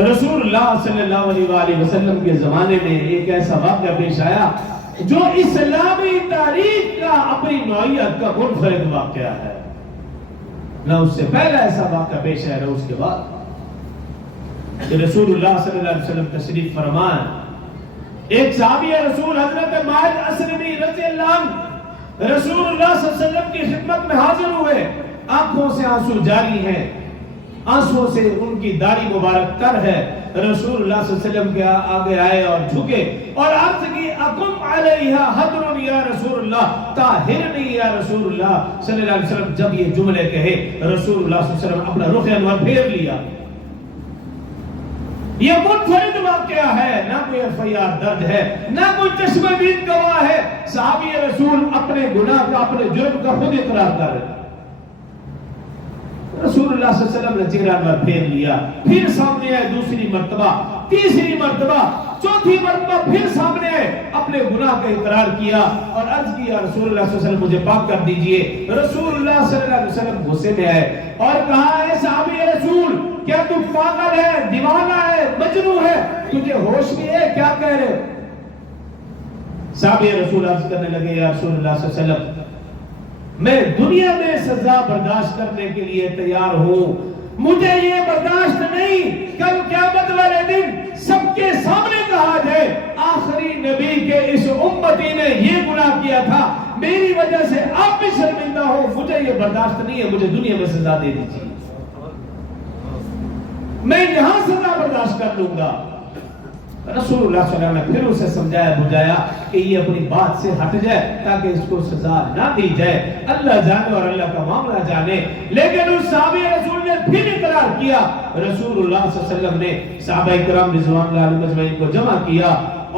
رسول اللہ صلی اللہ علیہ وآلہ وسلم کے زمانے میں ایک ایسا واقعہ پیش آیا جو اسلامی تاریخ کا اپنی نوعیت کا منفرد واقعہ ہے. نہ اس سے پہلا ایسا واقعہ پیش آیا نہ اس کے بعد. کہ رسول اللہ صلی اللہ علیہ وسلم تشریف فرمان، ایک صحابی رسول حضرت ماعز اسلمی رضی اللہ عنہ رسول اللہ صلی اللہ علیہ وسلم کی خدمت میں حاضر ہوئے. آنکھوں سے آنسو جاری ہیں، آنسوں سے ان کی داڑھی مبارک تر ہے. رسول اللہ صلی اللہ علیہ وسلم کے آگے آئے اور جھکے اور عرض کی اقم علیہا حضر یا رسول اللہ طاہرنی یا رسول اللہ صلی اللہ علیہ وسلم. جب یہ جملے کہے رسول اللہ صلی اللہ علیہ وسلم اپنا رخ انور پھیر لیا. یہ منفرد واقعہ ہے، نہ کوئی FIR درج ہے، نہ کوئی چشم بین گواہ ہے. صحابی رسول اپنے گناہ کا، اپنے جرم کا خود اقرار کر رہے. رسول اللہ صلی اللہ علیہ وسلم نے چہرہ انور پھیر لیا. پھر سامنے آئے دوسری مرتبہ، تیسری مرتبہ، چوتھی مرتبہ پھر سامنے آئے، اپنے گناہ کا اقرار کیا اور عرض کیا رسول اللہ صلی اللہ علیہ وسلم مجھے پاک کر دیجئے. رسول اللہ صلی اللہ علیہ وسلم غصے میں آئے اور کہا اے صحابی رسول، کیا تم پاگل ہے، دیوانہ ہے، مجنون ہے، تجھے ہوش بھی ہے، کیا کہہ رہے ہو؟ صحابی رسول عرض کرنے لگے یا رسول اللہ صلی اللہ علیہ وسلم میں دنیا میں سزا برداشت کرنے کے لیے تیار ہوں، مجھے یہ برداشت نہیں کل قیامت والے دن سب کے سامنے کہا جائے آخری نبی کے اس امتی نے یہ گناہ کیا تھا، میری وجہ سے آپ بھی شرمندہ ہو. مجھے یہ برداشت نہیں ہے، مجھے دنیا میں سزا دے دیجیے، میں یہاں سزا برداشت کر لوں گا. رسول اللہ صلی اللہ علیہ وسلم نے پھر اسے سمجھایا بجھایا کہ یہ اپنی بات سے ہٹ جائے تاکہ اس کو سزا نہ دی جائے. اللہ جانے اور اللہ کا معاملہ جانے. لیکن اس صحابی رسول نے پھر اقرار کیا. رسول اللہ صلی اللہ علیہ وسلم نے صحابہ کرام رضوان اللہ علیہم اجمعین کو جمع کیا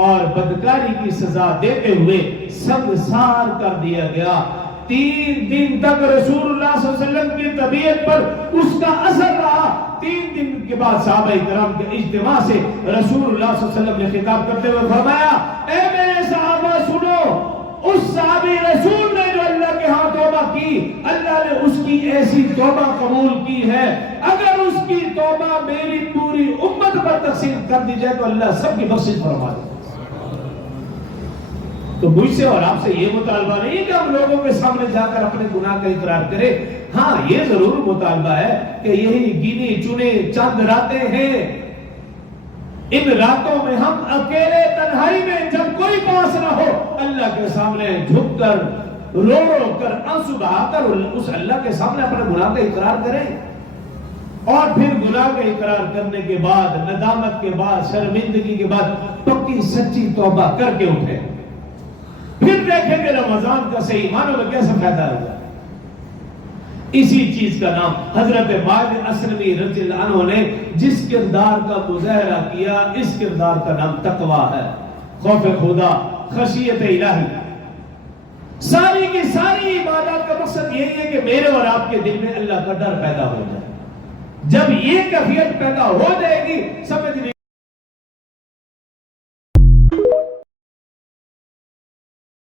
اور بدکاری کی سزا دیتے ہوئے سنگسار کر دیا گیا. 3 دن تک رسول اللہ صلی اللہ علیہ وسلم کی طبیعت پر اس کا اثر رہا. 3 دن کے بعد صحابہ کرام کے اجتماع سے رسول اللہ صلی اللہ علیہ وسلم نے خطاب کرتے ہوئے فرمایا اے میرے صحابہ سنو، اس صحابی رسول نے جو اللہ کے ہاں توبہ کی، اللہ نے اس کی ایسی توبہ قبول کی ہے، اگر اس کی توبہ میری پوری امت پر تقسیم کر دی جائے تو اللہ سب کی بخشش فرما دے. تو مجھ سے اور آپ سے یہ مطالبہ نہیں ہے کہ ہم لوگوں کے سامنے جا کر اپنے گناہ کا اقرار کریں. ہاں یہ ضرور مطالبہ ہے کہ یہی گنی چنے چند راتیں ہیں، ان راتوں میں ہم اکیلے تنہائی میں جب کوئی پاس نہ ہو اللہ کے سامنے جھک کر رو رو کر آنسو بہا کر اس اللہ کے سامنے اپنے گناہ کا اقرار کریں اور پھر گناہ کا اقرار کرنے کے بعد ندامت کے بعد شرمندگی کے بعد پکی سچی توبہ کر کے اٹھیں. پھر دیکھیں گے رمضان کا صحیح معنوں میں کیسا فائدہ ہوگا. اسی چیز کا نام حضرت ماعز اسلمی رضی اللہ عنہ نے جس کردار کا مظاہرہ کیا، اس کردار کا نام تقوی ہے، خوف خدا، خشیت الہی. ساری کی ساری عبادات کا مقصد یہی ہے کہ میرے اور آپ کے دل میں اللہ کا ڈر پیدا ہو جائے. جب یہ کیفیت پیدا ہو جائے گی سمجھ